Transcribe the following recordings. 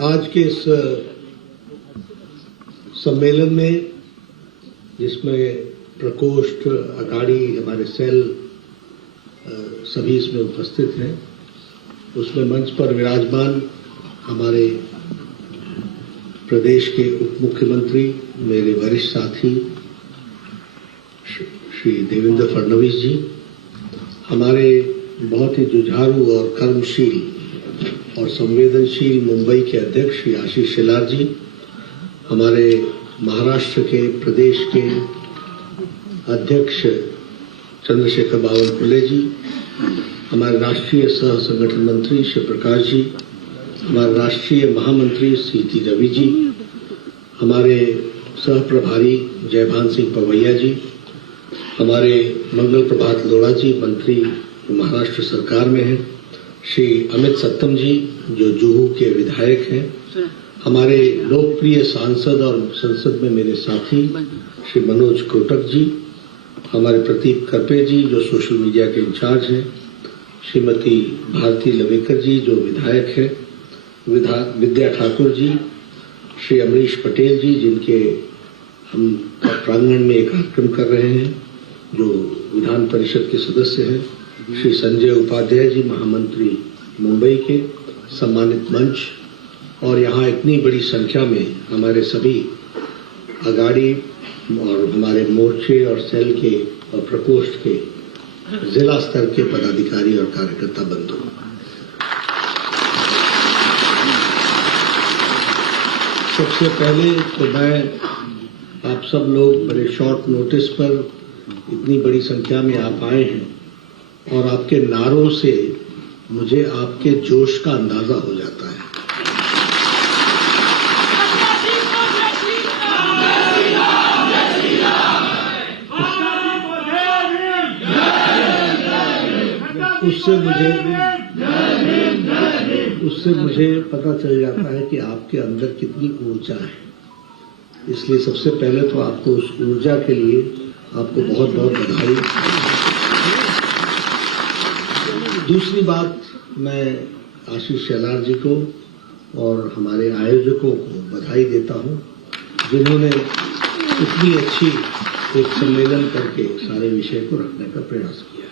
आज के इस सम्मेलन में, जिसमें प्रकोष्ठ, अगाड़ी, हमारे सेल सभी इसमें उपस्थित हैं, उसमें मंच पर विराजमान हमारे प्रदेश के उप मुख्यमंत्री, मेरे वरिष्ठ साथी श्री देवेंद्र फडणवीस जी, हमारे बहुत ही जुझारू और कर्मशील और संवेदनशील मुंबई के अध्यक्ष श्री आशीष शेलार जी, हमारे महाराष्ट्र के प्रदेश के अध्यक्ष चंद्रशेखर बावनकुले जी, हमारे राष्ट्रीय सह संगठन मंत्री श्री प्रकाश जी, हमारे राष्ट्रीय महामंत्री सीटी रवि जी, हमारे सह प्रभारी जयभान सिंह पवैया जी, हमारे मंगल प्रभात लोढ़ा जी, मंत्री महाराष्ट्र सरकार में हैं, श्री अमित सत्तम जी जो जुहू के विधायक हैं, हमारे लोकप्रिय सांसद और संसद में मेरे साथी श्री मनोज कोटक जी, हमारे प्रतीक करपे जी जो सोशल मीडिया के इंचार्ज हैं, श्रीमती भारती लवेकर जी जो विधायक है, विद्या ठाकुर जी, श्री अमरीश पटेल जी जिनके हम प्रांगण में एक कार्यक्रम कर रहे हैं, जो विधान परिषद के सदस्य हैं, श्री संजय उपाध्याय जी महामंत्री मुंबई के, सम्मानित मंच, और यहाँ इतनी बड़ी संख्या में हमारे सभी अगाड़ी और हमारे मोर्चे और सेल के और प्रकोष्ठ के जिला स्तर के पदाधिकारी और कार्यकर्ता बंधु। सबसे पहले तो मैं आप सब लोग बड़े शॉर्ट नोटिस पर इतनी बड़ी संख्या में आप आए हैं और आपके नारों से मुझे आपके जोश का अंदाजा हो जाता है। उससे मुझे पता चल जाता है कि आपके अंदर कितनी ऊर्जा है। इसलिए सबसे पहले तो आपको उस ऊर्जा के लिए आपको बहुत बहुत बधाई। दूसरी बात, मैं आशीष शेलार जी को और हमारे आयोजकों को बधाई देता हूं, जिन्होंने इतनी अच्छी एक सम्मेलन करके सारे विषय को रखने का प्रयास किया है।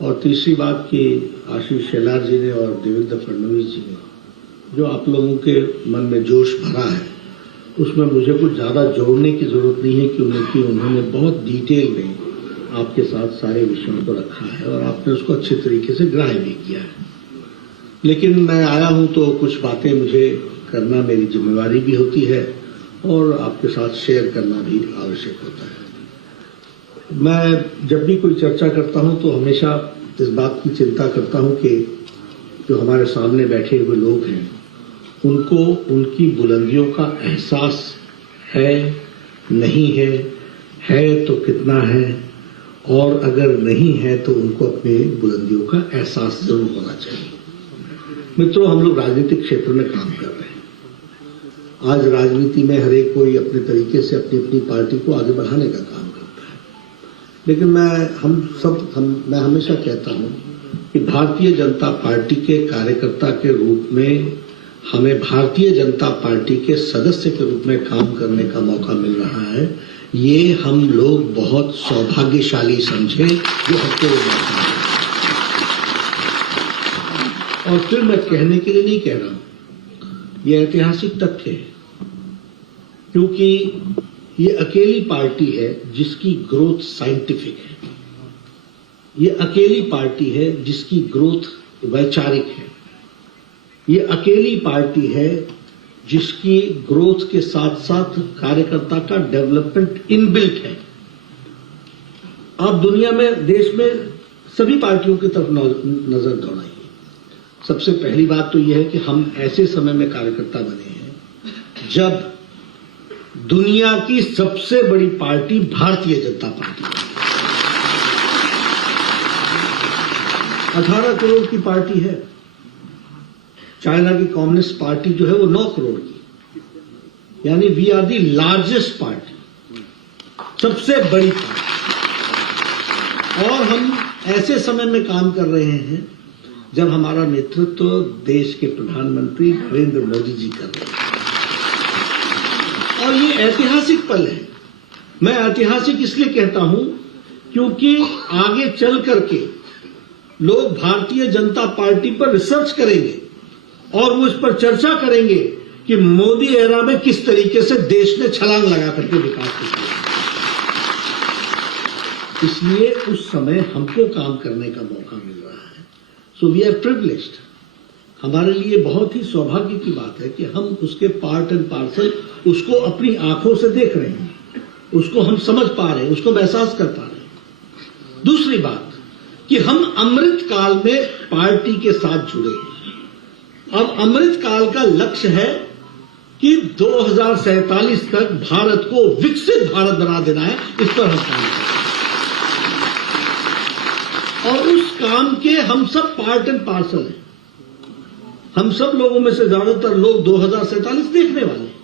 और तीसरी बात कि आशीष शेलार जी ने और देवेंद्र फडणवीस जी ने जो आप लोगों के मन में जोश भरा है, उसमें मुझे कुछ ज्यादा जोड़ने की जरूरत नहीं है क्योंकि उन्होंने बहुत डिटेल में आपके साथ सारे विषयों को रखा है और आपने उसको अच्छे तरीके से ग्राह्य भी किया है। लेकिन मैं आया हूं तो कुछ बातें मुझे करना मेरी जिम्मेवारी भी होती है और आपके साथ शेयर करना भी आवश्यक होता है। मैं जब भी कोई चर्चा करता हूं तो हमेशा इस बात की चिंता करता हूं कि जो हमारे सामने बैठे हुए लोग हैं उनको उनकी बुलंदियों का एहसास है, नहीं है तो कितना है, और अगर नहीं है तो उनको अपने बुलंदियों का एहसास जरूर होना चाहिए। मित्रों, हम लोग राजनीतिक क्षेत्र में काम कर रहे हैं। आज राजनीति में हर एक कोई अपने तरीके से अपनी अपनी पार्टी को आगे बढ़ाने का काम करता है, लेकिन मैं हमेशा कहता हूं कि भारतीय जनता पार्टी के कार्यकर्ता के रूप में हमें भारतीय जनता पार्टी के सदस्य के रूप में काम करने का मौका मिल रहा है। ये हम लोग बहुत सौभाग्यशाली समझे जो हमको मौका है। और फिर मैं कहने के लिए नहीं कह रहा हूं, ये ऐतिहासिक तथ्य है, क्योंकि ये अकेली पार्टी है जिसकी ग्रोथ साइंटिफिक है। ये अकेली पार्टी है जिसकी ग्रोथ वैचारिक है। ये अकेली पार्टी है जिसकी ग्रोथ के साथ साथ कार्यकर्ता का डेवलपमेंट इनबिल्ट है। आप दुनिया में, देश में सभी पार्टियों की तरफ नजर दौड़ाइए। सबसे पहली बात तो यह है कि हम ऐसे समय में कार्यकर्ता बने हैं जब दुनिया की सबसे बड़ी पार्टी भारतीय जनता पार्टी है। 18 करोड़ की पार्टी है। चाइना की कम्युनिस्ट पार्टी जो है वो 9 करोड़ की, यानी we are the largest party, सबसे बड़ी पार्टी। और हम ऐसे समय में काम कर रहे हैं जब हमारा नेतृत्व देश के प्रधानमंत्री नरेंद्र मोदी जी कर रहे हैं। और ये ऐतिहासिक पल है। मैं ऐतिहासिक इसलिए कहता हूं क्योंकि आगे चल करके लोग भारतीय जनता पार्टी पर रिसर्च करेंगे और वो इस पर चर्चा करेंगे कि मोदी एरा में किस तरीके से देश ने छलांग लगा करके विकास किया। इसलिए उस समय हमको काम करने का मौका मिल रहा है। So we are privileged. हमारे लिए बहुत ही सौभाग्य की बात है कि हम उसके पार्ट एंड पार्सल उसको अपनी आंखों से देख रहे हैं, उसको हम समझ पा रहे हैं, उसको एहसास कर पा रहे हैं। दूसरी बात कि हम अमृत काल में पार्टी के साथ जुड़े हैं। अब अमृत काल का लक्ष्य है कि 2047 तक भारत को विकसित भारत बना देना है। इस पर हम काम करें और उस काम के हम सब पार्ट एंड पार्सल हैं। हम सब लोगों में से ज्यादातर लोग 2047 देखने वाले हैं,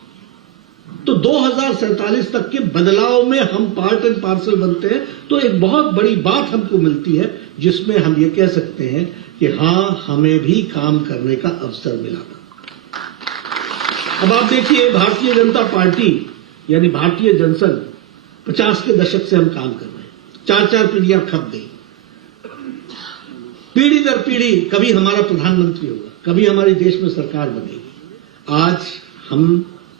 तो 2047 तक के बदलाव में हम पार्ट एंड पार्सल बनते हैं। तो एक बहुत बड़ी बात हमको मिलती है जिसमें हम ये कह सकते हैं कि हां, हमें भी काम करने का अवसर मिला था। अब आप देखिए, भारतीय जनता पार्टी यानी भारतीय जनसंघ 50 के दशक से हम काम कर रहे हैं। 4-4 पीढ़ियां खप गई, पीढ़ी दर पीढ़ी। कभी हमारा प्रधानमंत्री होगा, कभी हमारे देश में सरकार बनेगी। आज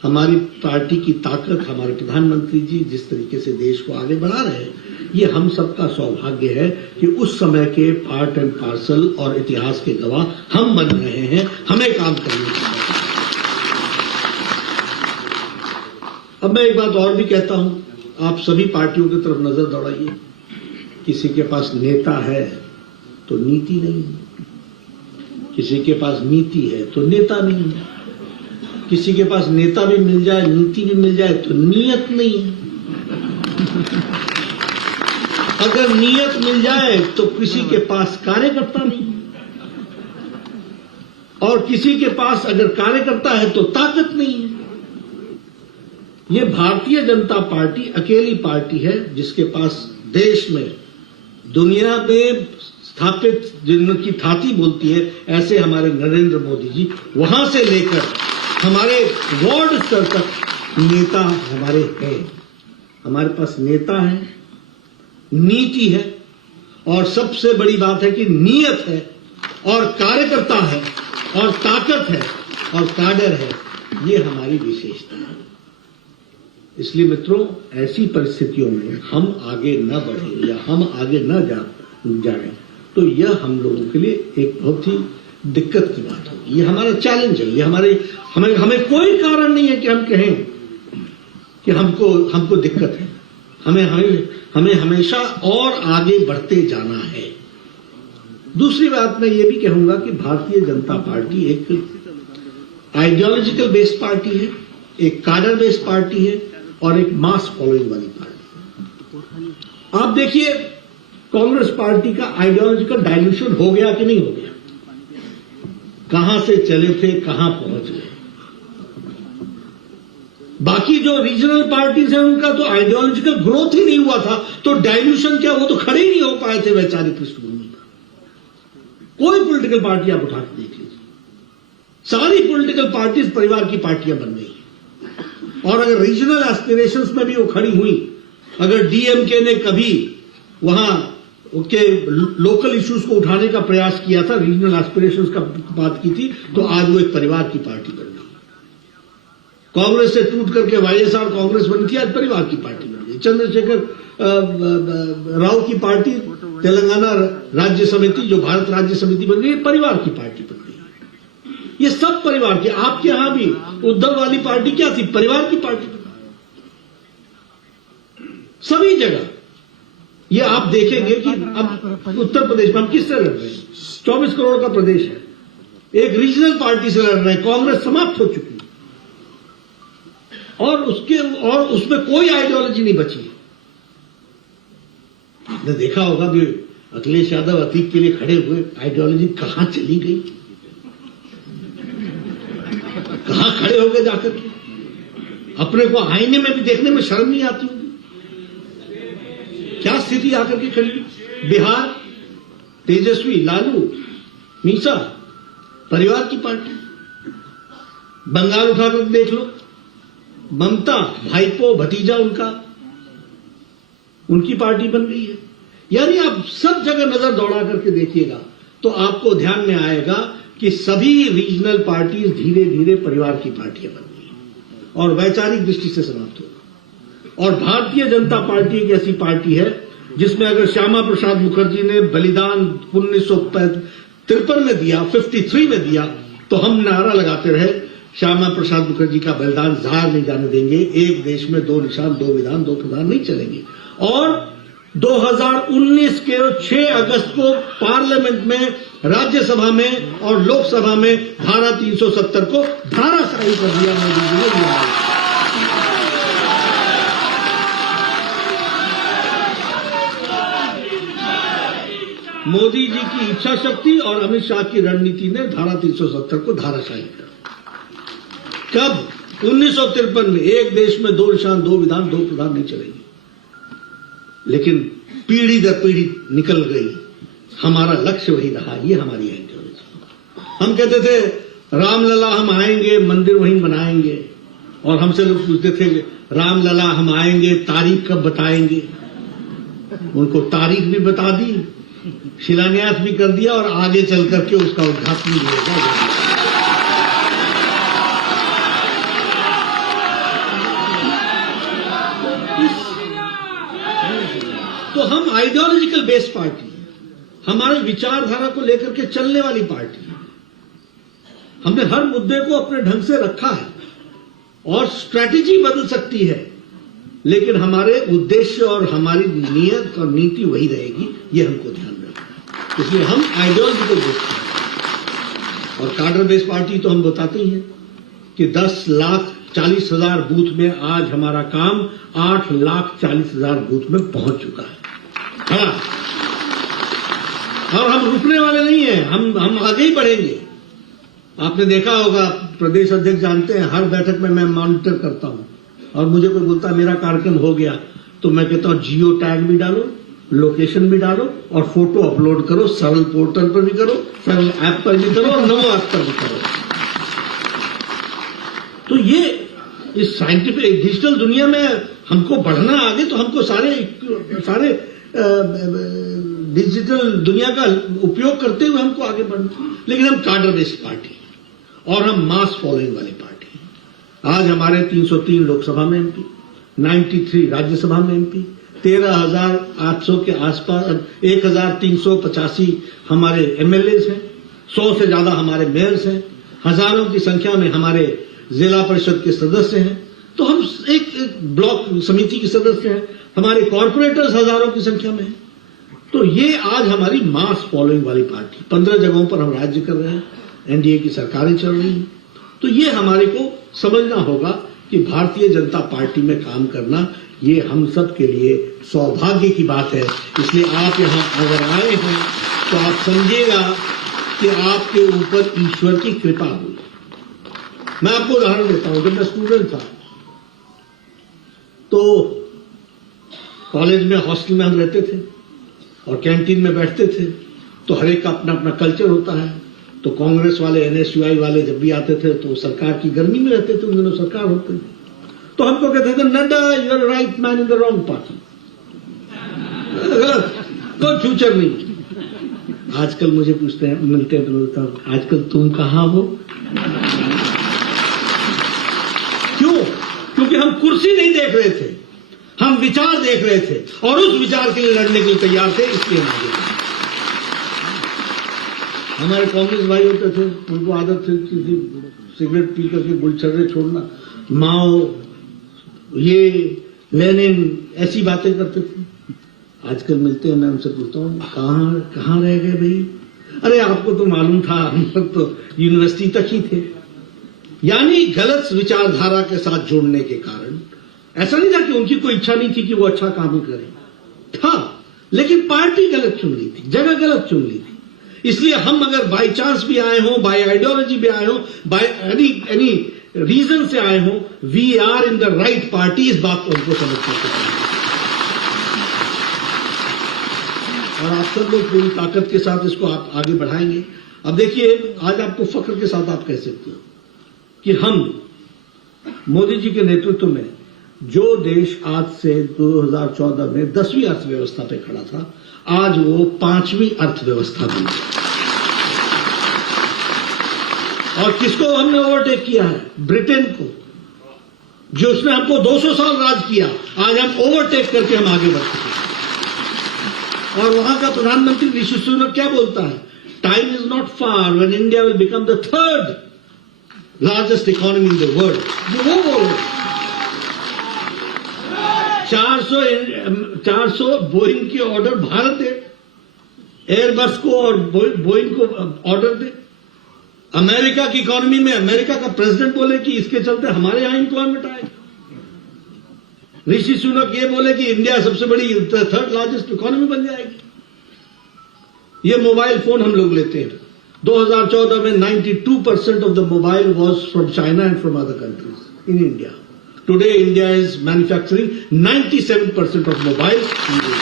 हमारी पार्टी की ताकत, हमारे प्रधानमंत्री जी जिस तरीके से देश को आगे बढ़ा रहे हैं, ये हम सबका सौभाग्य है कि उस समय के पार्ट एंड पार्सल और इतिहास के गवाह हम बन रहे हैं। हमें काम करने की। अब मैं एक बात और भी कहता हूं, आप सभी पार्टियों की तरफ नजर दौड़ाइए। किसी के पास नेता है तो नीति नहीं है, किसी के पास नीति है तो नेता नहीं है, किसी के पास नेता भी मिल जाए, नीति भी मिल जाए तो नीयत नहीं है। अगर नीयत मिल जाए तो किसी के पास कार्यकर्ता नहीं, और किसी के पास अगर कार्यकर्ता है तो ताकत नहीं है। ये भारतीय जनता पार्टी अकेली पार्टी है जिसके पास देश में, दुनिया में स्थापित, जिनकी थाती बोलती है, ऐसे हमारे नरेंद्र मोदी जी, वहां से लेकर हमारे वार्ड स्तर तक नेता हमारे हैं। हमारे पास नेता है, नीति है, और सबसे बड़ी बात है कि नीयत है, और कार्यकर्ता है, और ताकत है, और काडर है। ये हमारी विशेषता है। इसलिए मित्रों, ऐसी परिस्थितियों में हम आगे न बढ़े या हम आगे न जाएं तो यह हम लोगों के लिए एक बहुत ही दिक्कत की बात होगी। ये हमारा चैलेंज है। ये हमें कोई कारण नहीं है कि हम कहें कि हमको दिक्कत है। हमें हमेशा और आगे बढ़ते जाना है। दूसरी बात मैं ये भी कहूंगा कि भारतीय जनता पार्टी एक आइडियोलॉजिकल बेस्ड पार्टी है, एक काडर बेस्ड पार्टी है, और एक मास फॉलोइंग वाली पार्टी है। आप देखिए, कांग्रेस पार्टी का आइडियोलॉजिकल डाइल्यूशन हो गया कि नहीं हो गया? कहां से चले थे, कहां पहुंच गए। बाकी जो रीजनल पार्टीज हैं उनका तो आइडियोलॉजिकल ग्रोथ ही नहीं हुआ था, तो डाइल्यूशन क्या, वो तो खड़े ही नहीं हो पाए थे वैचारिक पृष्ठभूमि पर। कोई पॉलिटिकल पार्टी आप उठा के देख लीजिए, सारी पॉलिटिकल पार्टीज परिवार की पार्टियां बन गई। और अगर रीजनल एस्पिरेशंस में भी वो खड़ी हुई, अगर डीएमके ने कभी वहां के लोकल इश्यूज को उठाने का प्रयास किया था, रीजनल एस्पिरेशंस का बात की थी, तो आज वो एक परिवार की पार्टी बन गई। कांग्रेस से टूट करके वाईएसआर कांग्रेस बनी थी, आज परिवार की पार्टी बन गई। चंद्रशेखर राव की पार्टी तेलंगाना राज्य समिति, जो भारत राज्य समिति बन गई, परिवार की पार्टी बन गई। ये सब परिवार की। आपके यहां भी उद्धव वाली पार्टी क्या थी? परिवार की पार्टी। सभी जगह ये आप देखेंगे कि अब उत्तर प्रदेश में हम किससे लड़ रहे हैं? 24 करोड़ का प्रदेश है, एक रीजनल पार्टी से लड़ रहे हैं। कांग्रेस समाप्त हो चुकी है और उसमें कोई आइडियोलॉजी नहीं बची। आपने देखा होगा कि अखिलेश यादव अतीक के लिए खड़े हुए, आइडियोलॉजी कहां चली गई, कहां खड़े हो गए जाकर के। अपने को आईने में भी देखने में शर्म नहीं आती होगी, क्या स्थिति आकर के खड़ी। बिहार तेजस्वी लालू मीसा परिवार की पार्टी। बंगाल उठाकर देख लो, ममता भाईपो भतीजा उनकी पार्टी बन गई है। यानी आप सब जगह नजर दौड़ा करके देखिएगा तो आपको ध्यान में आएगा कि सभी रीजनल पार्टीज धीरे धीरे परिवार की पार्टियां बन गई और वैचारिक दृष्टि से समाप्त होगा। और भारतीय जनता पार्टी एक ऐसी पार्टी है जिसमें अगर श्यामा प्रसाद मुखर्जी ने बलिदान 1953 में दिया, 53 में दिया, तो हम नारा लगाते रहे श्यामा प्रसाद मुखर्जी का बलिदान ज़ाया नहीं जाने देंगे, एक देश में दो निशान, दो विधान, दो प्रधान नहीं चलेंगे। और 2019 के 6 अगस्त को पार्लियामेंट में, राज्यसभा में और लोकसभा में धारा 370 को धाराशाही कर दिया मोदी जी ने दिया। मोदी जी की इच्छा शक्ति और अमित शाह की रणनीति ने धारा 370 को धाराशाही किया। कब? 1953 में। एक देश में दो निशान, दो विधान, दो प्रधान नहीं चलेंगे। लेकिन पीढ़ी दर पीढ़ी निकल गई, हमारा लक्ष्य वही रहा। ये हमारी आइडियोलॉजी। हम कहते थे रामलला हम आएंगे, मंदिर वहीं बनाएंगे, और हमसे लोग पूछते थे रामलला हम आएंगे, तारीख कब बताएंगे? उनको तारीख भी बता दी, शिलान्यास भी कर दिया और आगे चल करके उसका उद्घाटन भी होगा। तो हम आइडियोलॉजिकल बेस्ड पार्टी है, हमारी विचारधारा को लेकर के चलने वाली पार्टी है। हमने हर मुद्दे को अपने ढंग से रखा है और स्ट्रैटेजी बदल सकती है, लेकिन हमारे उद्देश्य और हमारी नीयत और नीति वही रहेगी, ये हमको ध्यान रखना है। इसलिए हम आइडियोलॉजिकल बेस्ड पार्टी और कार्डर बेस्ड पार्टी तो हम बताते ही हैं कि 10,40,000 बूथ में आज हमारा काम 8,40,000 बूथ में पहुंच चुका है। हाँ, और हम रुकने वाले नहीं हैं, हम आगे ही बढ़ेंगे। आपने देखा होगा, प्रदेश अध्यक्ष जानते हैं, हर बैठक में मैं मॉनिटर करता हूं और मुझे कोई बोलता है मेरा कार्यक्रम हो गया, तो मैं कहता हूं जियो टैग भी डालो, लोकेशन भी डालो और फोटो अपलोड करो। सरल पोर्टल पर भी करो, सरल ऐप पर भी करो और नमो ऐप पर भी करो। तो ये इस साइंटिफिक डिजिटल दुनिया में हमको बढ़ना आगे, तो हमको सारे डिजिटल दुनिया का उपयोग करते हुए हमको आगे बढ़ना। लेकिन हम कार्डर बेस्ड पार्टी और हम मास फॉलोइंग वाली पार्टी हैं। आज हमारे 303 लोकसभा में एमपी, 93 राज्यसभा में एमपी, 13,800 के आसपास, 1,385 हमारे एमएलएज हैं, 100 से ज्यादा हमारे मेयर्स हैं, हजारों की संख्या में हमारे जिला परिषद के सदस्य हैं। तो हम एक ब्लॉक समिति के सदस्य हैं, हमारे कॉर्पोरेटर्स हजारों की संख्या में हैं। तो ये आज हमारी मास फॉलोइंग वाली पार्टी, 15 जगहों पर हम राज्य कर रहे हैं, एनडीए की सरकारें चल रही हैं। तो ये हमारे को समझना होगा कि भारतीय जनता पार्टी में काम करना ये हम सब के लिए सौभाग्य की बात है। इसलिए आप यहाँ अगर आए हैं तो आप समझिएगा कि आपके ऊपर ईश्वर की कृपा हुई। मैं आपको उदाहरण देता हूं, जब मैं स्टूडेंट था तो कॉलेज में हॉस्टल में हम रहते थे और कैंटीन में बैठते थे, तो हर एक का अपना अपना कल्चर होता है। तो कांग्रेस वाले, एनएसयूआई वाले जब भी आते थे तो सरकार की गर्मी में रहते थे, उन दिनों सरकार होते थे, तो हमको कहते थे Nadda you are right man in the wrong party, कोई फ्यूचर नहीं। आजकल मुझे पूछते हैं, मिलते हैं तो बोलता हूं आजकल तुम कहां हो? क्यों? क्योंकि हम कुर्सी नहीं देख रहे थे, हम विचार देख रहे थे और उस विचार के लिए लड़ने के लिए तैयार थे। इसलिए हम आगे बढ़े। हमारे कांग्रेस भाई होते थे, उनको आदत थी किसी सिगरेट पी करके गुलछर्रे छोड़ना, माओ, ये लेनिन, ऐसी बातें करते थे। आजकल मिलते हैं, मैं उनसे पूछता हूँ कहाँ रह गए भाई? अरे आपको तो मालूम था, हम लोग तो यूनिवर्सिटी तक ही थे। यानी गलत विचारधारा के साथ जुड़ने के कारण ऐसा नहीं था कि उनकी कोई इच्छा नहीं थी कि वो अच्छा काम करें, था, लेकिन पार्टी गलत चुन ली थी, जगह गलत चुन ली थी। इसलिए हम अगर बाय चांस भी आए हों, बाय आइडियोलॉजी भी आए हों, बाय एनी रीजन से आए हों, we are in the right party, इस बात को हमको समझना चाहिए। और आप सब लोग पूरी ताकत के साथ इसको आप आगे बढ़ाएंगे। अब देखिए, आज आपको फख्र के साथ आप कह सकते हो कि हम मोदी जी के नेतृत्व में जो देश आज से 2014 में 10वीं अर्थव्यवस्था पे खड़ा था, आज वो 5वीं अर्थव्यवस्था बन गया। और किसको हमने ओवरटेक किया है? ब्रिटेन को, जो उसने हमको 200 साल राज किया, आज हम ओवरटेक करके हम आगे बढ़ चुके हैं। और वहां का प्रधानमंत्री ऋषि सुनक क्या बोलता है? Time is not far when India will become the 3rd largest economy in the world. वो बोल रहे 400 बोइंग के ऑर्डर भारत दे, एयरबस को और बोइंग को ऑर्डर दे। अमेरिका की इकोनॉमी में अमेरिका का प्रेसिडेंट बोले कि इसके चलते हमारे यहां इंप्लॉयमेंट आएगा। ऋषि सुनक ये बोले कि इंडिया सबसे बड़ी 3rd लार्जेस्ट इकोनॉमी बन जाएगी। ये मोबाइल फोन हम लोग लेते हैं, 2014 में 92% of the mobile was from China and from other countries in India. Today India is manufacturing 97% of mobile in India.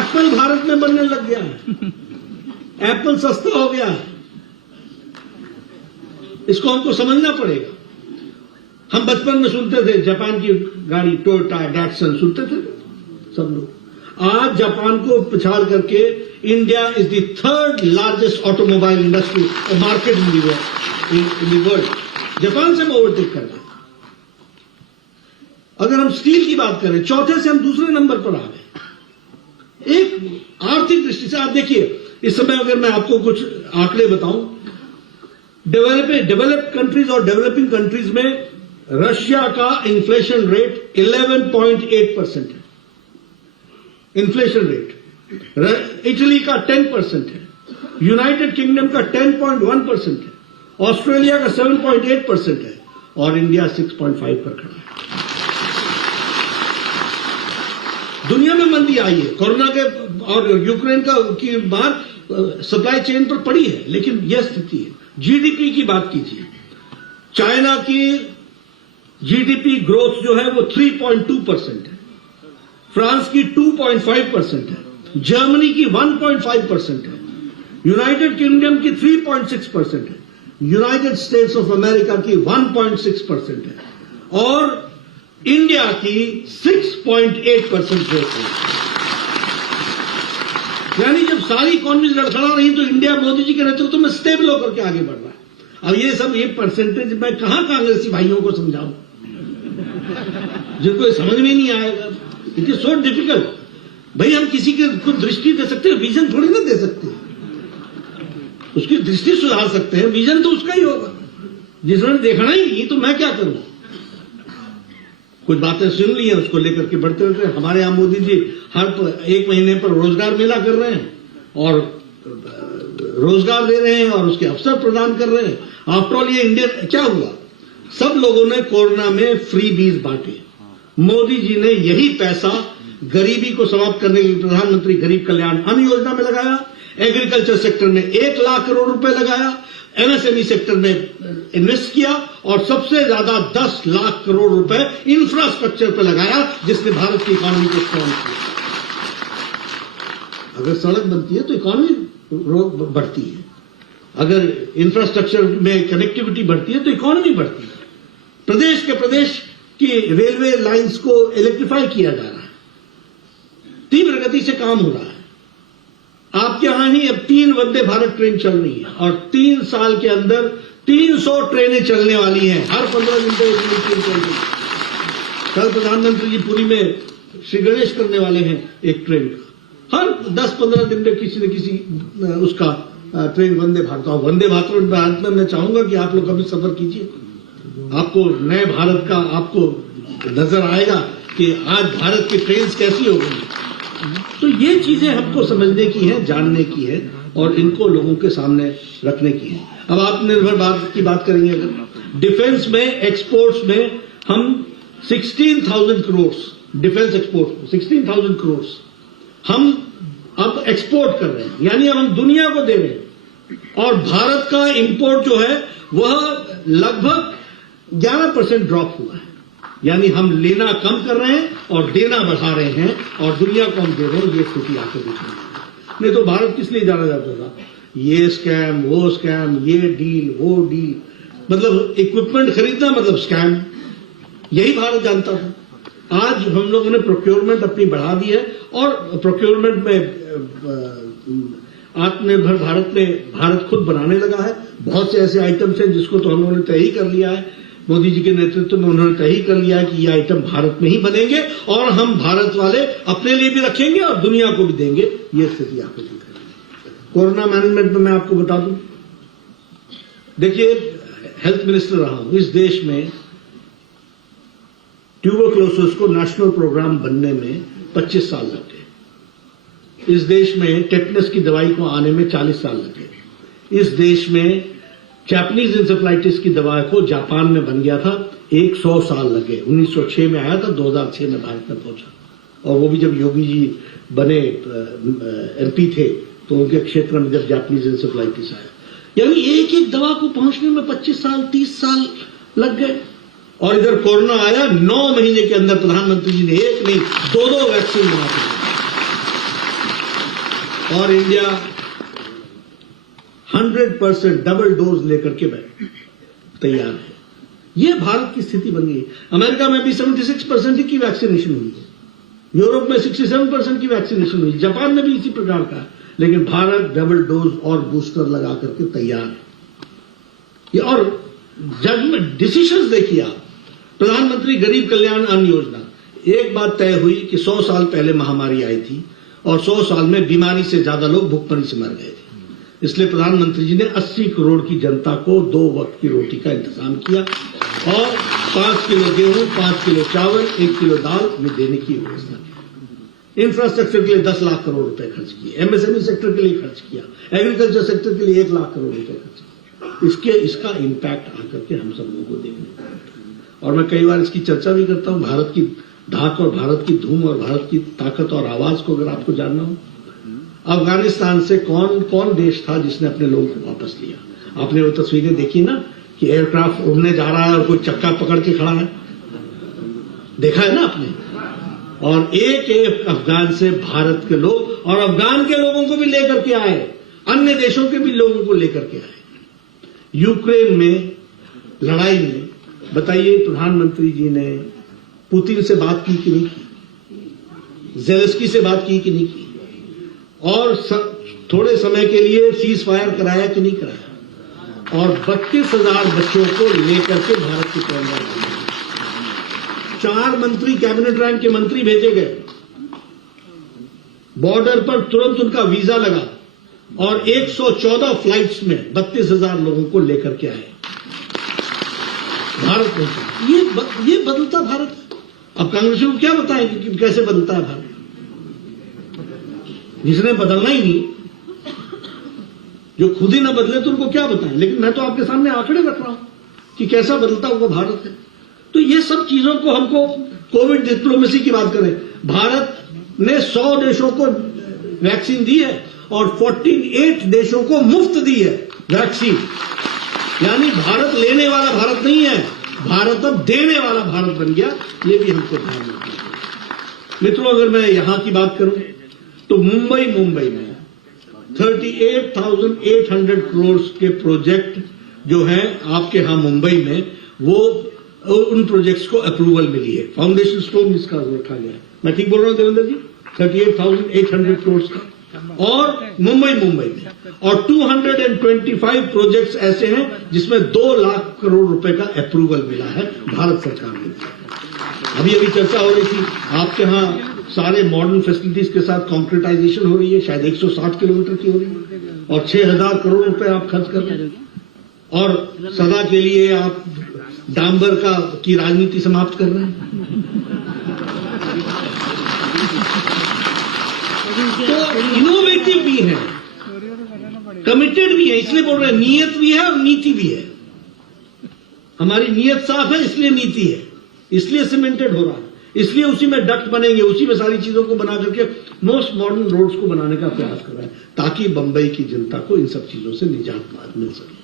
Apple Bharat में बनने लग गया है, एप्पल सस्ता हो गया है। इसको हमको समझना पड़ेगा। हम बचपन में सुनते थे जापान की गाड़ी टोयोटा डैटसन सुनते थे सब लोग। आज जापान को पछाड़ करके India is the 3rd largest automobile industry market in the world. Japan से हम ओवरटेक कर रहे हैं। अगर हम स्टील की बात करें, चौथे से हम दूसरे नंबर पर आ गए। एक आर्थिक दृष्टि से आप देखिए, इस समय अगर मैं आपको कुछ आंकड़े बताऊं, डेवलप्ड कंट्रीज और डेवलपिंग कंट्रीज में रशिया का इन्फ्लेशन रेट 11.8% है, इन्फ्लेशन रेट। इटली का 10% है, यूनाइटेड किंगडम का 10.1% है, ऑस्ट्रेलिया का 7.8% है और इंडिया 6.5 पर खड़ा है। दुनिया में मंदी आई है, कोरोना के और यूक्रेन की बात सप्लाई चेन पर पड़ी है, लेकिन यह स्थिति है। जीडीपी की बात कीजिए, चाइना की जीडीपी ग्रोथ जो है वो 3.2% है, फ्रांस की 2.5% है, जर्मनी की 1.5% है, यूनाइटेड किंगडम की 3.6% है, यूनाइटेड स्टेट्स ऑफ अमेरिका की 1.6% है और इंडिया की 6.8% ग्रोथ है। यानी जब सारी इकोनॉमी लड़खड़ा रही तो इंडिया मोदी जी के नेतृत्व में स्टेबल होकर के आगे बढ़ रहा है। अब ये परसेंटेज मैं कहां कांग्रेसी भाइयों को समझाऊं, जिनको समझ में नहीं आएगा। It is so difficult. भाई हम किसी के कुछ दृष्टि दे सकते हैं, विजन थोड़ी ना दे सकते। उसकी दृष्टि सुधार सकते हैं, विजन तो उसका ही होगा। जिसने देखना ही नहीं तो मैं क्या करूं। कुछ बातें सुन ली है, उसको लेकर के बढ़ते रहते हैं। हमारे यहां मोदी जी हर 1 महीने पर रोजगार मेला कर रहे हैं और रोजगार दे रहे हैं और उसके अवसर प्रदान कर रहे हैं। आफ्टर ऑल ये इंडियन क्या हुआ, सब लोगों ने कोरोना में फ्री बीज बांटे। मोदी जी ने यही पैसा गरीबी को समाप्त करने के लिए प्रधानमंत्री गरीब कल्याण अन्न योजना में लगाया, एग्रीकल्चर सेक्टर में 1 लाख करोड़ रुपए लगाया, एमएसएमई सेक्टर में इन्वेस्ट किया और सबसे ज्यादा 10 लाख करोड़ रुपए इंफ्रास्ट्रक्चर पर लगाया, जिसने भारत की इकोनॉमी को स्ट्रांग किया। अगर सड़क बनती है तो इकोनॉमी बढ़ती है, अगर इंफ्रास्ट्रक्चर में कनेक्टिविटी बढ़ती है तो इकोनॉमी बढ़ती है। प्रदेश की रेलवे लाइंस को इलेक्ट्रीफाई किया जा रहा है, तीव्र गति से काम हो रहा है। आपके यहां ही अब 3 वंदे भारत ट्रेन चल रही है और 3 साल के अंदर 300 ट्रेनें चलने वाली हैं। हर 15 दिन पे एक ट्रेन चल रही है। कल प्रधानमंत्री जी पुरी में श्री गणेश करने वाले हैं एक ट्रेन का। हर 10-15 दिन में किसी न किसी उसका ट्रेन वंदे भारत में मैं चाहूंगा कि आप लोग कभी सफर कीजिए, आपको नए भारत का आपको नजर आएगा कि आज भारत की ट्रेन कैसी हो गई। तो ये चीजें हमको समझने की है, जानने की है और इनको लोगों के सामने रखने की है। अब आत्मनिर्भर भारत की बात करेंगे, अगर डिफेंस में एक्सपोर्ट्स में हम 16,000 करोड़ डिफेंस एक्सपोर्ट 16,000 करोड़ हम अब एक्सपोर्ट कर रहे हैं, यानी अब हम दुनिया को दे रहे हैं। और भारत का इंपोर्ट जो है वह लगभग 11% ड्रॉप हुआ है, यानी हम लेना कम कर रहे हैं और देना बढ़ा रहे हैं और दुनिया को हम दे रहे हैं। ये स्थिति आके देखेंगे। नहीं तो भारत किस लिए जाना जाता था? ये स्कैम, वो स्कैम, ये डील, वो डील, मतलब इक्विपमेंट खरीदना मतलब स्कैम, यही भारत जानता था। आज हम लोगों ने प्रोक्योरमेंट अपनी बढ़ा दी है और प्रोक्योरमेंट में आत्मनिर्भर भारत में भारत खुद बनाने लगा है। बहुत से ऐसे आइटम्स हैं जिसको तो हम लोगों ने तय ही कर लिया है, मोदी जी के नेतृत्व में उन्होंने तय ही कर लिया है कि ये आइटम भारत में ही बनेंगे और हम भारत वाले अपने लिए भी रखेंगे और दुनिया को भी देंगे। ये स्थिति आपको दिख रही है। कोरोना मैनेजमेंट में मैं आपको बता दूं, देखिए हेल्थ मिनिस्टर रहा हूं, इस देश में ट्यूबरक्लोसिस को नेशनल प्रोग्राम बनने में 25 साल लग गए। इस देश में टेटनस की दवाई को आने में 40 साल लगे। इस देश में जैपनीज इंसेफ्लाइटिस की दवा को जापान में बन गया था, 100 साल लगे। 1906 में आया था, 2006 में भारत में पहुंचा। और वो भी जब योगी जी बने एमपी थे तो उनके क्षेत्र में जब जैपनीज इंसेफ्लाइटिस आया, यानी एक एक दवा को पहुंचने में 25 साल 30 साल लग गए। और इधर कोरोना आया, 9 महीने के अंदर प्रधानमंत्री जी ने एक नहीं 2 वैक्सीन बना दी और इंडिया 100% डबल डोज लेकर के तैयार है। यह भारत की स्थिति बन गई। अमेरिका में भी 76% की वैक्सीनेशन हुई है, यूरोप में 67% की वैक्सीनेशन हुई, जापान में भी इसी प्रकार का है, लेकिन भारत डबल डोज और बूस्टर लगा करके तैयार है। और जजमेंट डिसीजंस देखिए आप, प्रधानमंत्री गरीब कल्याण अन्न योजना, एक बात तय हुई कि 100 साल पहले महामारी आई थी और 100 साल में बीमारी से ज्यादा लोग भूखमरी से मर गए थे, इसलिए प्रधानमंत्री जी ने 80 करोड़ की जनता को 2 वक्त की रोटी का इंतजाम किया और 5 किलो गेहूं, 5 किलो चावल, 1 किलो दाल में देने की व्यवस्था की। इंफ्रास्ट्रक्चर के लिए 10 लाख करोड़ रुपए खर्च किए, एमएसएमई सेक्टर के लिए खर्च किया, एग्रीकल्चर सेक्टर के लिए 1 लाख करोड़ रुपए खर्च किया। इसका इम्पैक्ट आकर के हम सब लोगों को देखने को मिलता है। और मैं कई बार इसकी चर्चा भी करता हूं, भारत की धाक और भारत की धूम और भारत की ताकत और आवाज को अगर आपको जानना हो, अफगानिस्तान से कौन देश था जिसने अपने लोगों को वापस लिया? आपने वो तस्वीरें देखी ना कि एयरक्राफ्ट उड़ने जा रहा है और कोई चक्का पकड़ के खड़ा है, देखा है ना आपने? और एक अफगान से भारत के लोग और अफगान के लोगों को भी लेकर के आए, अन्य देशों के भी लोगों को लेकर के आए। यूक्रेन में लड़ाई में बताइए प्रधानमंत्री जी ने पुतिन से बात की कि नहीं की? जेलेंस्की से बात की कि नहीं की? और थोड़े समय के लिए सीज फायर कराया कि नहीं कराया? और 32,000 बच्चों को लेकर के भारत की तरफ 4 मंत्री, कैबिनेट रैंक के मंत्री भेजे गए, बॉर्डर पर तुरंत उनका वीजा लगा और 114 फ्लाइट्स में 32,000 लोगों को लेकर के आए भारत में। ये बदलता भारत है। अब कांग्रेस को क्या बताएं कि कैसे बदलता है भारत, जिसने बदलना ही नहीं, जो खुद ही ना बदले तो उनको क्या बताएं। लेकिन मैं तो आपके सामने आंकड़े रख रहा हूं कि कैसा बदलता हुआ भारत है। तो ये सब चीजों को हमको, कोविड डिप्लोमेसी की बात करें, भारत ने 100 देशों को वैक्सीन दी है और 48 देशों को मुफ्त दी है वैक्सीन। यानी भारत लेने वाला भारत नहीं है, भारत अब देने वाला भारत बन गया। ये भी हमको ध्यान रखना है। मित्रों, अगर मैं यहां की बात करूं तो मुंबई में 38,800 करोड़ के प्रोजेक्ट जो हैं आपके यहां मुंबई में, वो उन प्रोजेक्ट्स को अप्रूवल मिली है। फाउंडेशन स्टोन इसका रखा गया है। मैं ठीक बोल रहा हूं देवेंद्र जी? 38,800 करोड़ का, और मुंबई में, और 225 प्रोजेक्ट्स ऐसे हैं जिसमें 2 लाख करोड़ रुपए का अप्रूवल मिला है भारत सरकार ने। अभी चर्चा हो रही थी आपके यहां सारे मॉडर्न फैसिलिटीज के साथ कॉन्क्रीटाइजेशन हो रही है, शायद 160 किलोमीटर की हो रही है, और 6,000 करोड़ रुपए आप खर्च कर रहे हैं, और सदा के लिए आप डांबर की राजनीति समाप्त कर रहे हैं। तो इनोवेटिव भी है, कमिटेड भी है, इसलिए बोल रहे हैं नीयत भी है और नीति भी है। हमारी नीयत साफ है, इसलिए नीति है, इसलिए सीमेंटेड हो रहा है, इसलिए उसी में डक्ट बनेंगे, उसी में सारी चीजों को बना करके मोस्ट मॉडर्न रोड्स को बनाने का प्रयास कर रहा है, ताकि बंबई की जनता को इन सब चीजों से निजात मिल सके।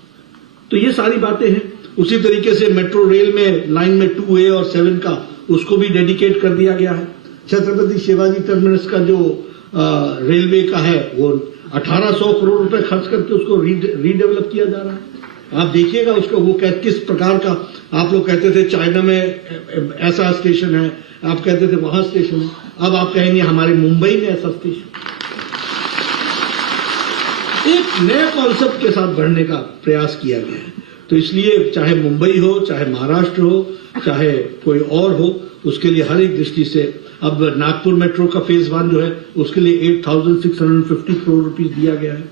तो ये सारी बातें हैं। उसी तरीके से मेट्रो रेल में लाइन में 2A और 7 का, उसको भी डेडिकेट कर दिया गया है। छत्रपति शिवाजी टर्मिनस का जो रेलवे का है वो 1800 करोड़ रुपए खर्च करके उसको रीडेवलप किया जा रहा है। आप देखिएगा उसको वो किस प्रकार का, आप लोग कहते थे चाइना में ऐसा स्टेशन है, आप कहते थे वहां स्टेशन है, अब आप कहेंगे हमारे मुंबई में ऐसा स्टेशन। एक नए कॉन्सेप्ट के साथ बढ़ने का प्रयास किया गया है। तो इसलिए चाहे मुंबई हो, चाहे महाराष्ट्र हो, चाहे कोई और हो, उसके लिए हर एक दृष्टि से अब नागपुर मेट्रो का फेज 1 जो है उसके लिए 8,650 करोड़ रुपीस दिया गया है।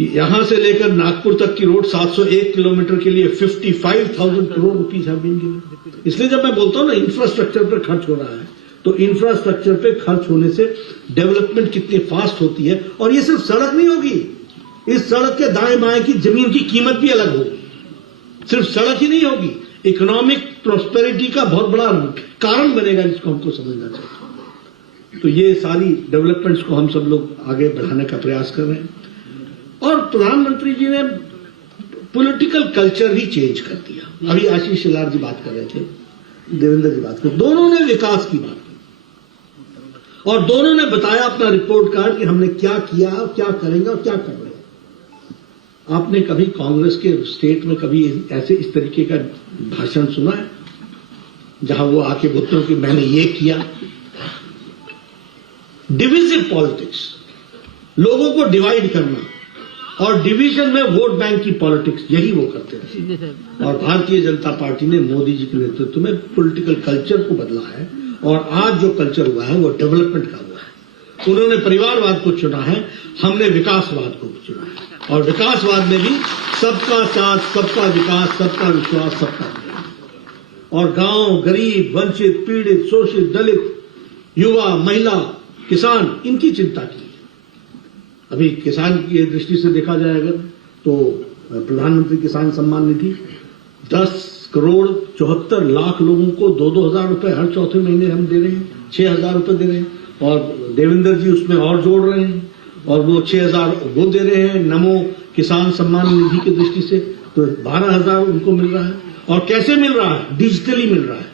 यहां से लेकर नागपुर तक की रोड 701 किलोमीटर के लिए 55,000 करोड़ रुपीस है बीइंग गिवन। इसलिए जब मैं बोलता हूं ना इंफ्रास्ट्रक्चर पर खर्च हो रहा है, तो इंफ्रास्ट्रक्चर पे खर्च होने से डेवलपमेंट कितनी फास्ट होती है। और ये सिर्फ सड़क नहीं होगी, इस सड़क के दाएं बाएं की जमीन की कीमत भी अलग होगी। सिर्फ सड़क ही नहीं होगी, इकोनॉमिक प्रोस्पेरिटी का बहुत बड़ा कारण बनेगा, जिसको हमको समझना चाहिए। तो ये सारी डेवलपमेंट्स को हम सब लोग आगे बढ़ाने का प्रयास कर रहे हैं। और प्रधानमंत्री जी ने पॉलिटिकल कल्चर ही चेंज कर दिया। अभी आशीष शेलार जी बात कर रहे थे, देवेंद्र जी बात कर, दोनों ने विकास की बात की और दोनों ने बताया अपना रिपोर्ट कार्ड कि हमने क्या किया, क्या करेंगे और क्या कर रहे हैं। आपने कभी कांग्रेस के स्टेट में कभी ऐसे इस तरीके का भाषण सुना है जहां वो आके बोलते हो कि मैंने ये किया? डिविजिव पॉलिटिक्स, लोगों को डिवाइड करना और डिवीजन में वोट बैंक की पॉलिटिक्स, यही वो करते थे। और भारतीय जनता पार्टी ने मोदी जी के नेतृत्व में पॉलिटिकल कल्चर को बदला है और आज जो कल्चर हुआ है वो डेवलपमेंट का हुआ है। उन्होंने परिवारवाद को चुना है, हमने विकासवाद को चुना है। और विकासवाद में भी सबका साथ, सबका विकास, सबका विश्वास, सबका प्रेम। और गांव, गरीब, वंचित, पीड़ित, शोषित, दलित, युवा, महिला, किसान, इनकी चिंता की। अभी किसान की दृष्टि से देखा जाए अगर, तो प्रधानमंत्री किसान सम्मान निधि 10 करोड़ 74 लाख लोगों को 2-2 हजार रुपए हर चौथे महीने हम दे रहे हैं, 6,000 रुपए दे रहे हैं। और देवेंद्र जी उसमें और जोड़ रहे हैं और वो 6,000 वो दे रहे हैं नमो किसान सम्मान निधि की दृष्टि से, तो 12,000 उनको मिल रहा है। और कैसे मिल रहा है? डिजिटली मिल रहा है।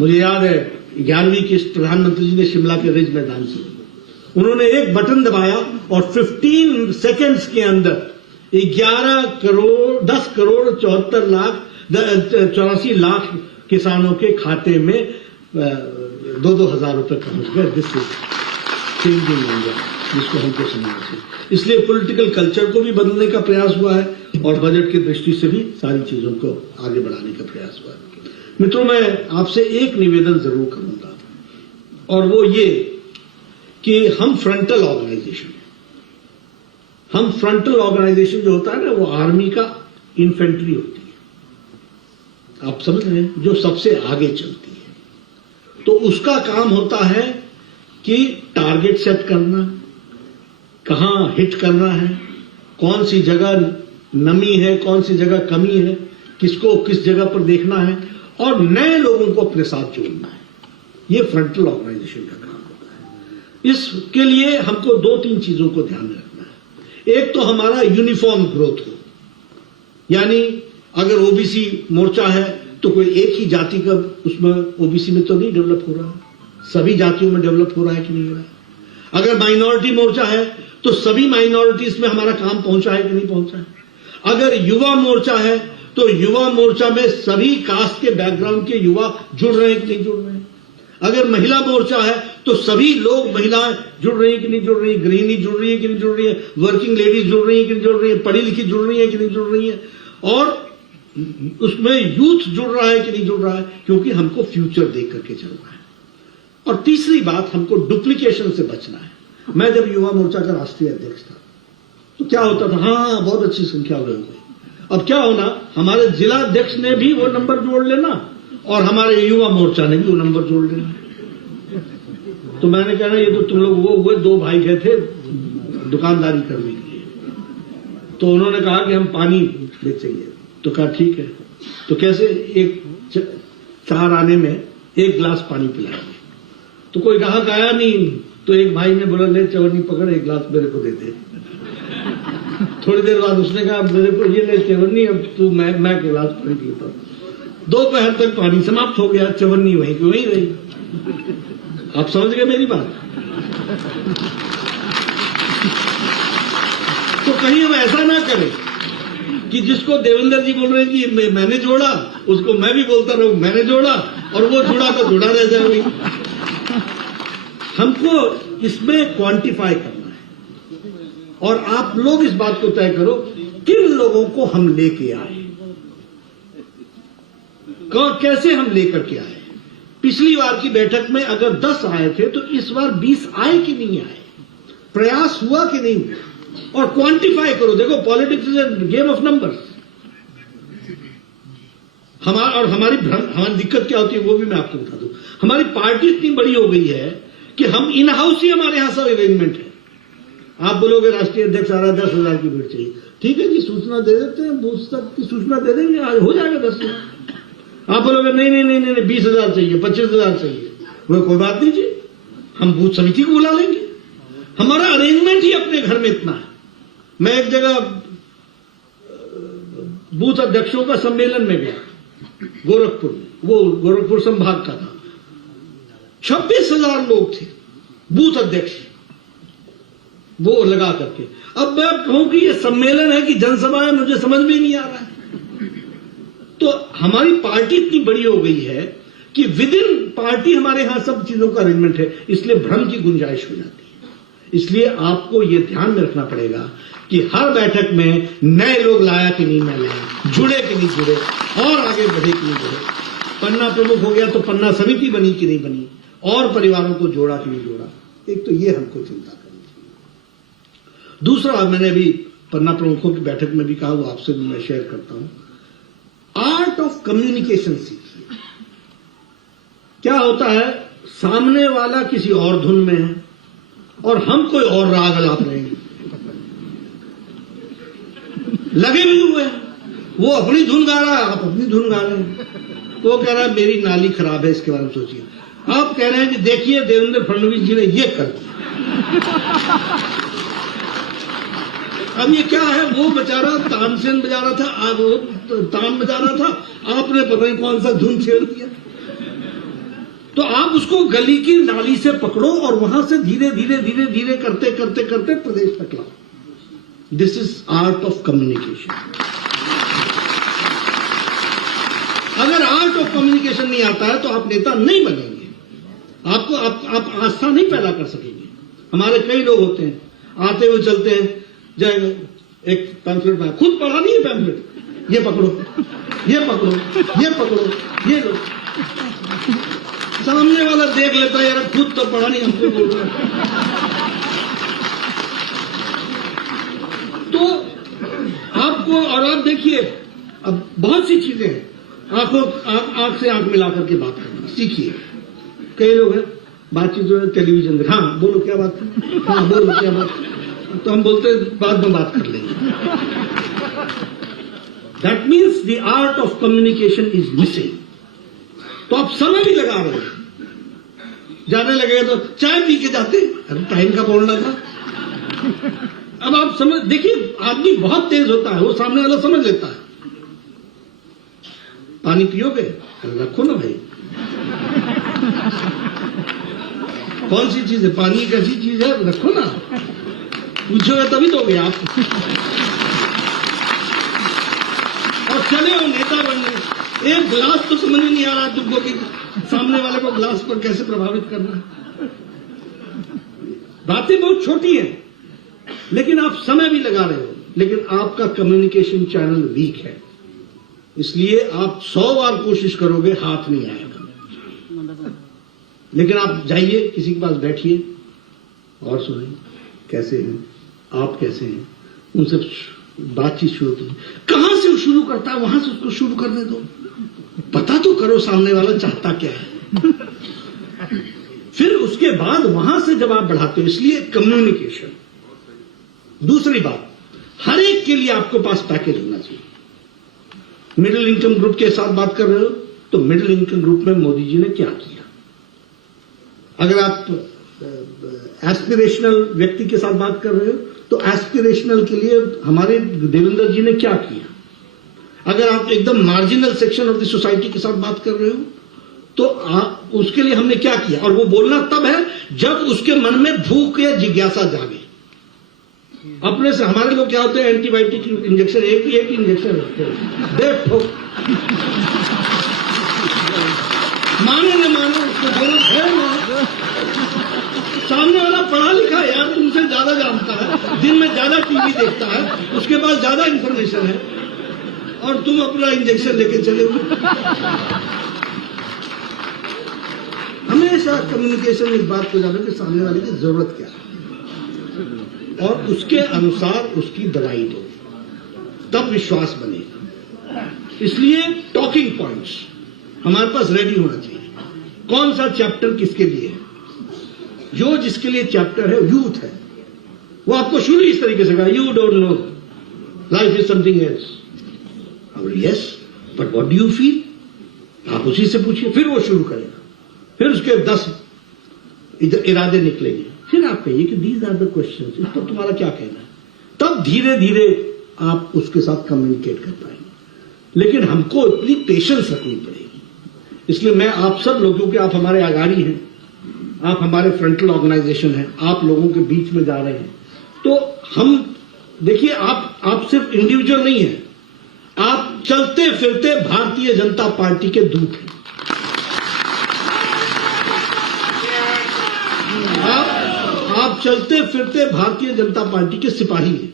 मुझे याद है 11वीं किस्त प्रधानमंत्री जी ने शिमला के रिज मैदान से, उन्होंने एक बटन दबाया और 15 सेकेंड्स के अंदर 10 करोड़ 84 लाख किसानों के खाते में 2-2 हजार रुपए पहुंच गए। दिस इज चेंजिंग इंडिया, जिसको हमको समझना चाहिए। इसलिए पॉलिटिकल कल्चर को भी बदलने का प्रयास हुआ है और बजट की दृष्टि से भी सारी चीजों को आगे बढ़ाने का प्रयास हुआ है। मित्रों, मैं आपसे एक निवेदन जरूर करूंगा और वो ये कि हम फ्रंटल ऑर्गेनाइजेशन जो होता है ना, वो आर्मी का इन्फेंट्री होती है, आप समझ रहे हैं, जो सबसे आगे चलती है। तो उसका काम होता है कि टारगेट सेट करना, कहां हिट करना है, कौन सी जगह नमी है, कौन सी जगह कमी है, किसको किस जगह पर देखना है और नए लोगों को अपने साथ जोड़ना है। ये फ्रंटल ऑर्गेनाइजेशन का काम होता है। इसके लिए हमको 2-3 चीजों को ध्यान में रखना है। एक तो हमारा यूनिफॉर्म ग्रोथ हो, यानी अगर ओबीसी मोर्चा है तो कोई एक ही जाति का उसमें ओबीसी में तो नहीं डेवलप हो रहा है, सभी जातियों में डेवलप हो रहा है कि नहीं हो रहा है। अगर माइनॉरिटी मोर्चा है तो सभी माइनॉरिटीज में हमारा काम पहुंचा है कि नहीं पहुंचा है। अगर युवा मोर्चा है तो युवा मोर्चा में सभी कास्ट के बैकग्राउंड के युवा जुड़ रहे हैं कि नहीं जुड़ रहे हैं। अगर महिला मोर्चा है तो सभी लोग, महिलाएं जुड़ रही है कि नहीं जुड़ रही है, गृहिणी जुड़ रही है कि नहीं जुड़ रही है, वर्किंग लेडीज जुड़ रही है कि नहीं जुड़ रही है, पढ़ी लिखी जुड़ रही है कि नहीं जुड़ रही है, और उसमें यूथ जुड़ रहा है कि नहीं जुड़ रहा है, क्योंकि हमको फ्यूचर देख करके चलना है। और तीसरी बात, हमको डुप्लीकेशन से बचना है। मैं जब युवा मोर्चा का राष्ट्रीय अध्यक्ष था तो क्या होता था, हाँ बहुत अच्छी संख्या हो गई। अब क्या होना, हमारे जिला अध्यक्ष ने भी वो नंबर जोड़ लेना और हमारे युवा मोर्चा ने भी वो नंबर जोड़ लेना। तो मैंने कहा ये तो तुम लोग वो हुए 2 भाई गए थे दुकानदारी करने के लिए, तो उन्होंने कहा कि हम पानी बेचेंगे। तो कहा ठीक है, तो कैसे, एक 4 आने में 1 गिलास पानी पिलाएंगे। तो कोई ग्राहक आया नहीं, तो एक भाई ने बोला ले चवन्नी पकड़, 1 गिलास मेरे को दे दे। थोड़ी देर बाद उसने कहा मेरे को ये ले चवन्नी, अब तू मैं गिलास पानी पीता हूं। दोपहर तक पानी समाप्त हो गया, चवन्नी वहीं की वहीं रही। आप समझ गए मेरी बात। तो कहीं हम ऐसा ना करें कि जिसको देवेंद्र जी बोल रहे हैं कि मैंने जोड़ा, उसको मैं भी बोलता रहूं मैंने जोड़ा, और वो जुड़ा तो जुड़ा रह जाए। हमको इसमें क्वांटिफाई करना है, और आप लोग इस बात को तय करो किन लोगों को हम लेके आए, कैसे हम लेकर के आए। पिछली बार की बैठक में अगर 10 आए थे तो इस बार 20 आए कि नहीं आए, प्रयास हुआ कि नहीं हुआ, और क्वांटिफाई करो। देखो, politics is a game of numbers. हमारी दिक्कत क्या होती है वो भी मैं आपको बता दूं। हमारी पार्टी इतनी बड़ी हो गई है कि हम इन हाउस ही हमारे यहां सब अरेंजमेंट है। आप बोलोगे राष्ट्रीय अध्यक्ष आ रहा है, 10,000 की भीड़ चाहिए, ठीक है जी, सूचना दे देते हैं, बूथ तक की सूचना दे देंगे, आज हो जाएगा 10,000। आप बोलोगे नहीं 20,000 चाहिए, 25,000 चाहिए, वो कोई बात नहीं जी, हम बूथ समिति को बुला लेंगे। हमारा अरेंजमेंट ही अपने घर में इतना है। मैं एक जगह बूथ अध्यक्षों का सम्मेलन में गया गोरखपुर में, वो गोरखपुर संभाग का था। 26,000 लोग थे बूथ अध्यक्ष वो लगा करके। अब मैं कहूं कि ये सम्मेलन है कि जनसभा है, मुझे समझ में नहीं आ रहा है। तो हमारी पार्टी इतनी बड़ी हो गई है कि विद इन पार्टी हमारे यहां सब चीजों का अरेंजमेंट है, इसलिए भ्रम की गुंजाइश हो जाती है। इसलिए आपको ये ध्यान में रखना पड़ेगा कि हर बैठक में नए लोग लाया कि नहीं मैं लाया, जुड़े कि नहीं जुड़े, और आगे बढ़े कि नहीं बढ़े। पन्ना प्रमुख हो गया तो पन्ना समिति बनी कि नहीं बनी, और परिवारों को जोड़ा कि नहीं जोड़ा। एक तो ये हमको चिंता करनी चाहिए। दूसरा, मैंने अभी पन्ना प्रमुखों की बैठक में भी कहा, वो आपसे भी मैं शेयर करता हूं, आर्ट ऑफ कम्युनिकेशन सीखिए। क्या होता है, सामने वाला किसी और धुन में है और हम कोई और राग अलाप रहे हैं, लगे भी हुए हैं, वो अपनी धुन गा रहा है, आप अपनी धुन गा रहे हैं। वो कह रहा है मेरी नाली खराब है, इसके बारे में सोचिए। आप कह रहे हैं कि देखिए देवेंद्र फडणवीस जी ने ये कर दिया। अब ये क्या है, वो बेचारा तानसेन बजा रहा था, वो तान बजा रहा था, आपने पता नहीं कौन सा धुन छेड़ दिया। तो आप उसको गली की नाली से पकड़ो और वहां से धीरे धीरे धीरे धीरे करते करते करते प्रदेश तक लाओ। This is art of communication. अगर आर्ट ऑफ कम्युनिकेशन नहीं आता है तो आप नेता नहीं बनेंगे, आपको आप आस्था नहीं पैदा कर सकेंगे। हमारे कई लोग होते हैं, आते हुए चलते हैं, जाएंगे एक पैम्फलेट में, खुद पढ़ा नहीं है पैम्फलेट, ये पकड़ो ये पकड़ो ये पकड़ो ये लो। सामने वाला देख लेता है, यार खुद तो पढ़ा नहीं, हमको बोल रहा है। तो आपको, और आप देखिए अब बहुत सी चीजें हैं, आंख से आंख मिलाकर के बात करना सीखिए। कई लोग हैं बातचीत जो है टेलीविजन में, हाँ बोलो क्या बात है, हाँ बोलो क्या बात है, तो हम बोलते बाद में बात कर लेंगे। That means the art of communication is missing. तो आप समय भी लगा रहे हैं, जाने लगेगा तो चाय पी के जाते, अरे टाइम का बोलना था। अब आप समझ, देखिए आदमी बहुत तेज होता है, वो सामने वाला समझ लेता है। पानी पियोगे, अरे रखो ना भाई, कौन सी चीज है, पानी कैसी चीज है, रखो ना, पूछोगे तभी दोगे आप। और चले हो नेता बनने, एक गिलास तो समझ नहीं आ रहा तुमको कि सामने वाले को गिलास पर कैसे प्रभावित करना है। बातें बहुत छोटी हैं, लेकिन आप समय भी लगा रहे हो, लेकिन आपका कम्युनिकेशन चैनल वीक है। इसलिए आप 100 बार कोशिश करोगे, हाथ नहीं आएगा। लेकिन आप जाइए, किसी के पास बैठिए और सुनिए, कैसे हैं आप, कैसे हैं, उनसे बातचीत शुरू कीजिए। कहां से शुरू करता है वहां से उसको शुरू करने दो, पता तो करो सामने वाला चाहता क्या है, फिर उसके बाद वहां से जब आप बढ़ाते हो। इसलिए कम्युनिकेशन। दूसरी बात, हर एक के लिए आपके पास पैकेज होना चाहिए। मिडिल इनकम ग्रुप के साथ बात कर रहे हो तो मिडिल इनकम ग्रुप में मोदी जी ने क्या किया। अगर आप एस्पिरेशनल व्यक्ति के साथ बात कर रहे हो तो एस्पिरेशनल के लिए हमारे देवेंद्र जी ने क्या किया। अगर आप एकदम marginal section of the society के साथ बात कर रहे हो तो उसके लिए हमने क्या किया, और वो बोलना तब है जब उसके मन में भूख या जिज्ञासा जागे। अपने से हमारे लोग क्या होते हैं, एंटीबायोटिक इंजेक्शन एक ही इंजेक्शन रखते हैं, देखो माने न माने उसको जरूरत है ना। सामने वाला पढ़ा लिखा है यार, तुमसे ज्यादा जानता है, दिन में ज्यादा टीवी देखता है, उसके पास ज्यादा इंफॉर्मेशन है, और तुम अपना इंजेक्शन लेके चले हो। हमेशा कम्युनिकेशन में इस बात को जानो कि सामने वाले की जरूरत क्या है और उसके अनुसार उसकी दवाई दो, तब विश्वास बनेगा। इसलिए टॉकिंग पॉइंट्स हमारे पास रेडी होना चाहिए। कौन सा चैप्टर किसके लिए है, जो जिसके लिए चैप्टर है, यूथ है, वो आपको शुरू इस तरीके से कहा, you don't know life is something else. Yes but what do you feel, आप उसी से पूछिए, फिर वो शुरू करेगा, फिर उसके 10 इरादे निकलेंगे, फिर आप कहिए कि दीज आर द क्वेश्चंस, इस पर तुम्हारा क्या कहना है, तब धीरे धीरे आप उसके साथ कम्युनिकेट कर पाएंगे। लेकिन हमको इतनी पेशेंस रखनी पड़ेगी। इसलिए मैं आप सब लोगों, क्योंकि आप हमारे आगाड़ी हैं, आप हमारे फ्रंटल ऑर्गेनाइजेशन हैं, आप लोगों के बीच में जा रहे हैं, तो हम देखिए, आप सिर्फ इंडिविजुअल नहीं है, आप चलते फिरते भारतीय जनता पार्टी के दूत हैं। आप चलते फिरते भारतीय जनता पार्टी के सिपाही हैं।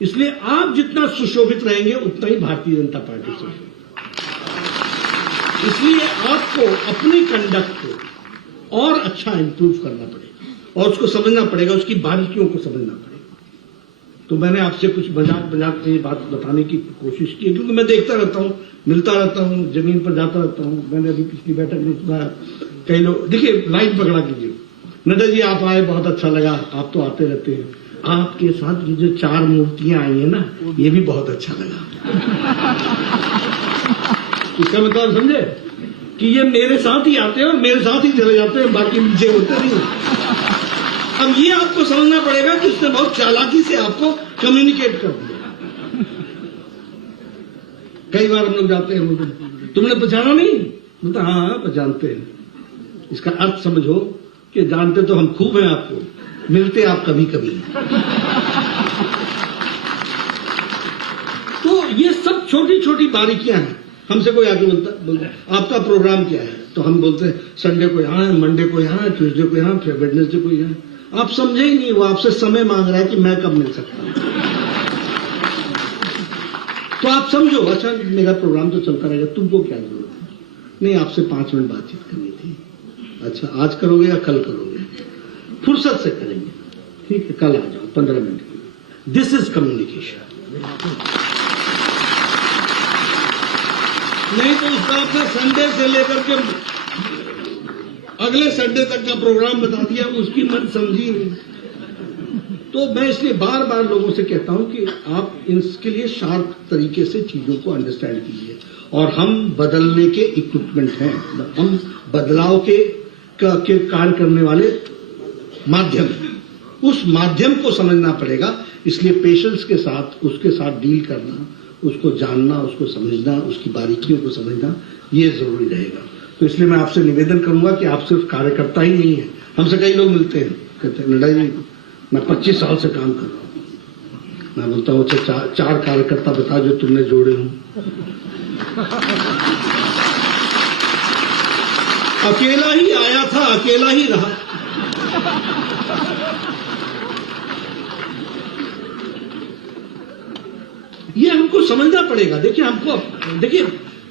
इसलिए आप जितना सुशोभित रहेंगे उतना ही भारतीय जनता पार्टी सुशोभित। इसलिए आपको अपनी कंडक्ट को और अच्छा इंप्रूव करना पड़ेगा और उसको समझना पड़ेगा, उसकी बारीकियों को समझना पड़ेगा। तो मैंने आपसे कुछ मजाक से ये बात बताने की कोशिश की, क्योंकि मैं देखता रहता हूं, मिलता रहता हूं, जमीन पर जाता रहता हूं। मैंने अभी पिछली बैठक में सुना, कई लोग, देखिए लाइन पकड़ा कीजिए, नड्डा जी आप आए, बहुत अच्छा लगा, आप तो आते रहते हैं, आपके साथ ये जो 4 मूर्तियां आई है ना, ये भी बहुत अच्छा लगा। इसका मतलब समझे कि ये मेरे साथ ही आते हैं और मेरे साथ ही चले जाते हैं, बाकी नीचे होते नहीं। अब ये आपको समझना पड़ेगा कि उसने बहुत चालाकी से आपको कम्युनिकेट कर दिया। कई बार हम लोग जाते हैं, तुमने पहचाना नहीं, बोलता हाँ पहचानते हैं। इसका अर्थ समझो कि जानते तो हम खूब हैं, आपको मिलते आप कभी कभी। तो ये सब छोटी छोटी बारीकियां हैं। हमसे कोई आके बोलता आपका प्रोग्राम क्या है, तो हम बोलते हैं संडे को यहाँ है, मंडे को यहाँ है, ट्यूसडे को यहाँ, फिर वेडनेसडे को यहाँ। आप समझे ही नहीं, वो आपसे समय मांग रहा है कि मैं कब मिल सकता हूं। तो आप समझो, अच्छा मेरा प्रोग्राम तो चलता रहेगा, तुमको क्या जरूरत है? नहीं, आपसे 5 मिनट बातचीत करनी थी। अच्छा आज करोगे या कल करोगे? फुर्सत से करेंगे, ठीक है, कल आ जाओ 15 मिनट के लिए। This is communication. नहीं तो उसका आपने संडे से लेकर के अगले संडे तक का प्रोग्राम बता दिया, उसकी मन समझी नहीं। तो मैं इसलिए बार बार लोगों से कहता हूं कि आप इसके लिए शार्प तरीके से चीजों को अंडरस्टैंड कीजिए। और हम बदलने के इक्विपमेंट हैं, हम बदलाव के कार्य करने वाले माध्यम है, उस माध्यम को समझना पड़ेगा। इसलिए पेशेंस के साथ उसके साथ डील करना, उसको जानना, उसको समझना, उसकी बारीकियों को समझना, ये जरूरी रहेगा। तो इसलिए मैं आपसे निवेदन करूंगा कि आप सिर्फ कार्यकर्ता ही नहीं है। हमसे कई लोग मिलते हैं, कहते हैं नड्डा जी मैं 25 साल से काम कर रहा हूं। मैं बोलता हूं अच्छा 4 कार्यकर्ता बता जो तुमने जोड़े हों। अकेला ही आया था, अकेला ही रहा। ये हमको समझना पड़ेगा। देखिए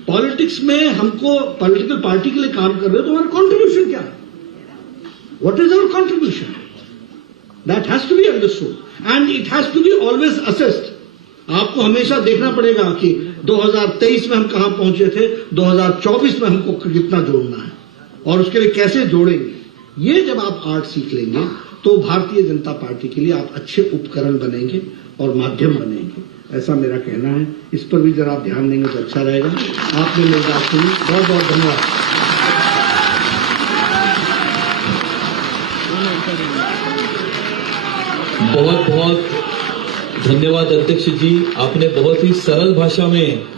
पॉलिटिक्स में हमको पॉलिटिकल पार्टी के लिए काम कर रहे हो तो हमारा कंट्रीब्यूशन क्या है? What is our contribution? That has to be understood and it has to be always assessed. आपको हमेशा देखना पड़ेगा कि 2023 में हम कहां पहुंचे थे, 2024 में हमको कितना जोड़ना है और उसके लिए कैसे जोड़ेंगे। ये जब आप आर्ट सीख लेंगे तो भारतीय जनता पार्टी के लिए आप अच्छे उपकरण बनेंगे और माध्यम बनेंगे, ऐसा मेरा कहना है। इस पर भी जरा आप ध्यान देंगे तो अच्छा रहेगा। आपने मेरी बात सुनी, बहुत बहुत धन्यवाद। बहुत बहुत धन्यवाद अध्यक्ष जी, आपने बहुत ही सरल भाषा में